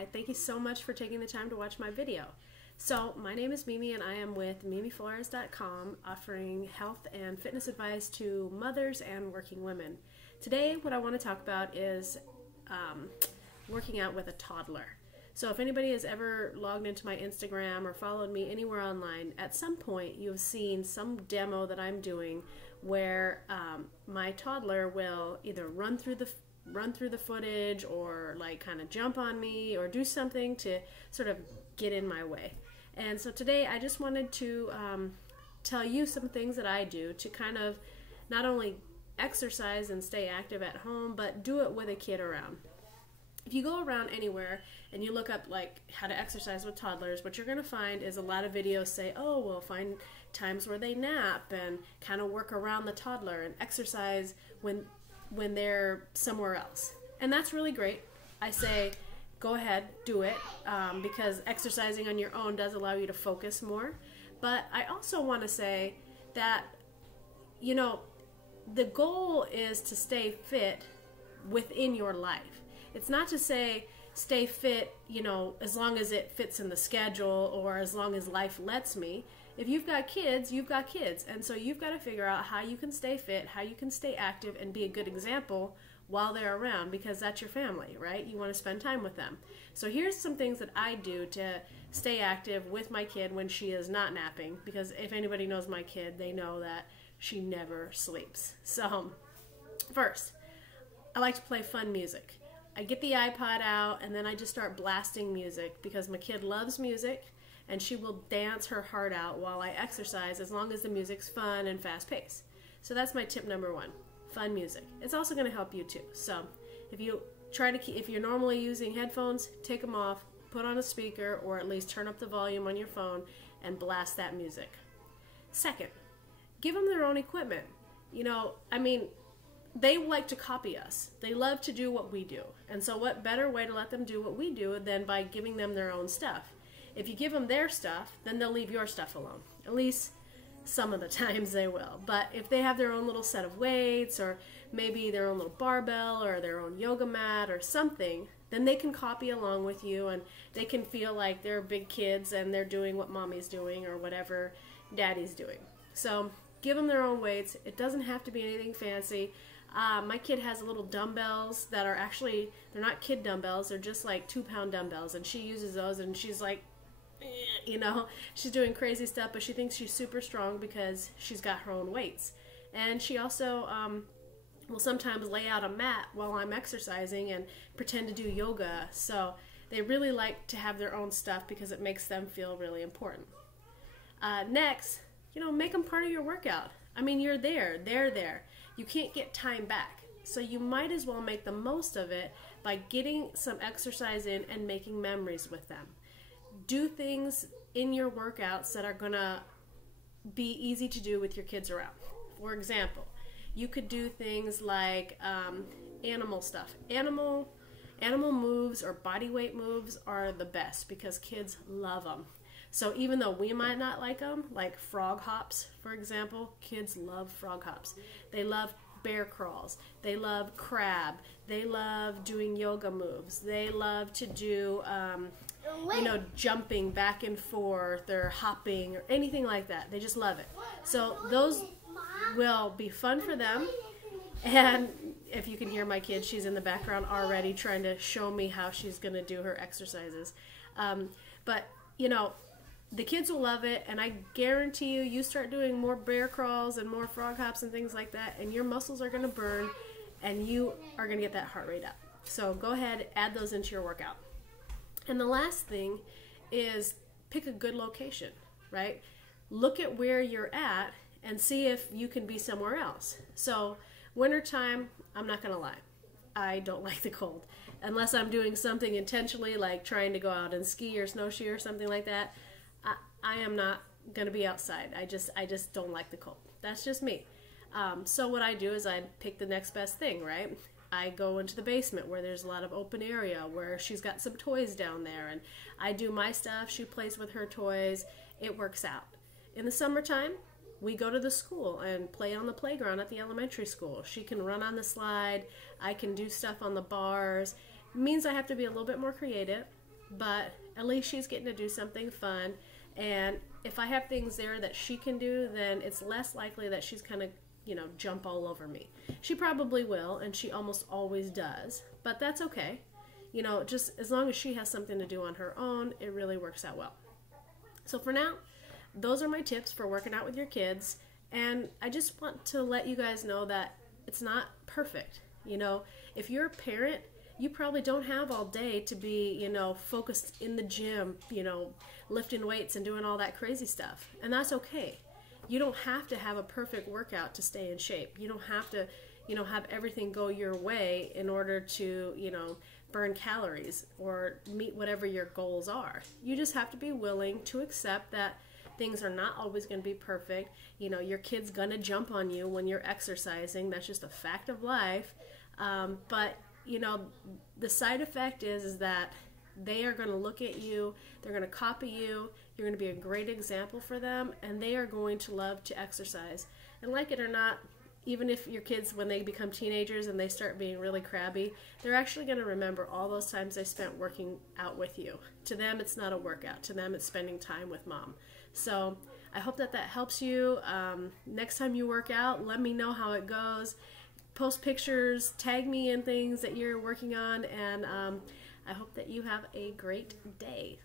Hi, thank you so much for taking the time to watch my video. So, my name is Mimi and I am with MimiFlores.com, offering health and fitness advice to mothers and working women. Today, what I want to talk about is working out with a toddler. So if anybody has ever logged into my Instagram or followed me anywhere online, at some point you've seen some demo that I'm doing where my toddler will either run through the footage or like kind of jump on me or do something to sort of get in my way. And so today I just wanted to tell you some things that I do to kind of not only exercise and stay active at home, but do it with a kid around. If you go around anywhere and you look up like how to exercise with toddlers, what you're going to find is a lot of videos say, oh, well, find times where they nap and kind of work around the toddler and exercise when they're somewhere else. And that's really great. I say go ahead, do it, because exercising on your own does allow you to focus more. But I also want to say that, you know, the goal is to stay fit within your life. It's not to say stay fit, you know, as long as it fits in the schedule or as long as life lets me. If you've got kids, you've got kids. And so you've got to figure out how you can stay fit, how you can stay active and be a good example while they're around, because that's your family, right? You want to spend time with them. So here's some things that I do to stay active with my kid when she is not napping, because if anybody knows my kid, they know that she never sleeps. So first, I like to play fun music. I get the iPod out and then I just start blasting music because my kid loves music and she will dance her heart out while I exercise as long as the music's fun and fast-paced. So that's my tip number one, fun music. It's also going to help you too. So if you're normally using headphones, take them off, put on a speaker, or at least turn up the volume on your phone and blast that music. Second, give them their own equipment. You know, I mean, they like to copy us. They love to do what we do. And so what better way to let them do what we do than by giving them their own stuff? If you give them their stuff, then they'll leave your stuff alone. At least some of the times they will. But if they have their own little set of weights or maybe their own little barbell or their own yoga mat or something, then they can copy along with you and they can feel like they're big kids and they're doing what mommy's doing or whatever daddy's doing. So give them their own weights. It doesn't have to be anything fancy. My kid has little dumbbells that are actually, they're not kid dumbbells, they're just like 2-pound dumbbells, and she uses those and she's like, you know, she's doing crazy stuff, but she thinks she's super strong because she's got her own weights. And she also will sometimes lay out a mat while I'm exercising and pretend to do yoga. So they really like to have their own stuff because it makes them feel really important. Next, you know, make them part of your workout. I mean, you're there, they're there. You can't get time back. So you might as well make the most of it by getting some exercise in and making memories with them. Do things in your workouts that are going to be easy to do with your kids around. For example, you could do things like animal stuff. Animal moves or body weight moves are the best because kids love them. So even though we might not like them, like frog hops, for example, kids love frog hops. They love bear crawls. They love crab. They love doing yoga moves. They love to do, you know, jumping back and forth or hopping or anything like that. They just love it. So those will be fun for them. And if you can hear my kid, she's in the background already trying to show me how she's going to do her exercises. But, you know, the kids will love it, and I guarantee you, you start doing more bear crawls and more frog hops and things like that, and your muscles are going to burn, and you are going to get that heart rate up. So go ahead, add those into your workout. And the last thing is pick a good location, right? Look at where you're at and see if you can be somewhere else. So wintertime, I'm not going to lie, I don't like the cold. Unless I'm doing something intentionally, like trying to go out and ski or snowshoe or something like that, I am not going to be outside. I just don't like the cold. That's just me. So what I do is I pick the next best thing, right? I go into the basement where there's a lot of open area where she's got some toys down there, and I do my stuff. She plays with her toys. It works out. In the summertime, we go to the school and play on the playground at the elementary school. She can run on the slide. I can do stuff on the bars. It means I have to be a little bit more creative. but at least she's getting to do something fun. And if I have things there that she can do, then it's less likely that she's kind of, jump all over me. She probably will, and she almost always does, but that's okay. Just as long as she has something to do on her own, it really works out well. So for now, those are my tips for working out with your kids. And I just want to let you guys know that it's not perfect. If you're a parent, you probably don't have all day to be, focused in the gym, lifting weights and doing all that crazy stuff. And that's okay. You don't have to have a perfect workout to stay in shape. You don't have to, have everything go your way in order to, burn calories or meet whatever your goals are. You just have to be willing to accept that things are not always going to be perfect. Your kid's going to jump on you when you're exercising. That's just a fact of life. But the side effect is that they are going to look at you, they're going to copy you, you're going to be a great example for them, and they are going to love to exercise. And like it or not, even if your kids, when they become teenagers and they start being really crabby, they're actually going to remember all those times they spent working out with you. To them, it's not a workout. To them, it's spending time with mom. So I hope that helps you. Next time you work out, let me know how it goes. Post pictures, tag me in things that you're working on, and I hope that you have a great day.